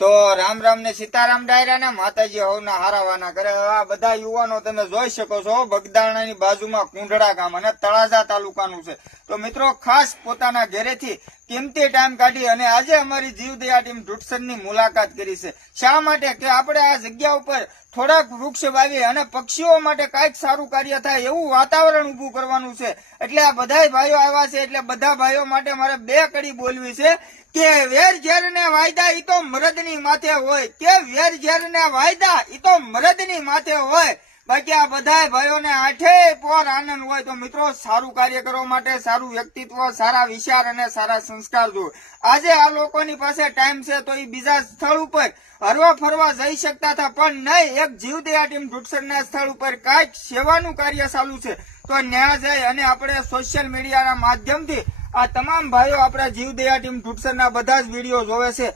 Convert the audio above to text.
તો રામ રામ ને સીતારામ ડાયરા ને માતાજી હવના હારાવાના કરે. આ બધા યુવાનો તમે જોઈ શકો છો બગદાણાની બાજુમાં કુંડળા ગામ અને તળાજા તાલુકાનું છે. તો મિત્રો ખાસ પોતાના ઘરેથી કિંમતી ટાઈમ કાઢી અને આજે અમારી જીવદયા ટીમ ઢૂંઢસરની મુલાકાત કરી છે. શા માટે કે આપણે આ જગ્યા ઉપર થોડાક વૃક્ષ વાવી અને પક્ષીઓ માટે કઈક સારું કાર્ય થાય એવું વાતાવરણ ઉભું કરવાનું છે. એટલે આ બધા ભાઈઓ આવ્યા છે. એટલે બધા ભાઈઓ માટે મારે બે કડી બોલવી છે કે વેર ઝેર ને વાયદા ઈ તો મરદની માથે હોય, કે વેર ઝેર ને વાયદા ઈ તો મરદની માથે હોય. બાકી આ બધા ભાઈઓને આઠે પોર આનંદ હોય. તો મિત્રો સારું કાર્ય કરવા માટે સારું વ્યક્તિત્વ, સારા વિચાર અને સારા સંસ્કાર જો આજે આ લોકોની પાસે ટાઈમ છે તો એ બીજા સ્થળ ઉપર હરવા ફરવા જઈ શકતા હતા, પણ નહીં, એક જીવદયા ટીમ ઢૂંઢસરના સ્થળ ઉપર કાંઈક સેવાનું કાર્ય ચાલુ છે. તો ન્યા જાય અને આપણે સોશિયલ મીડિયાના માધ્યમથી આ તમામ ભાઈઓ આપણા જીવદયા ટીમ ઢૂંઢસરના બધા જ વિડીયો જોવે છે.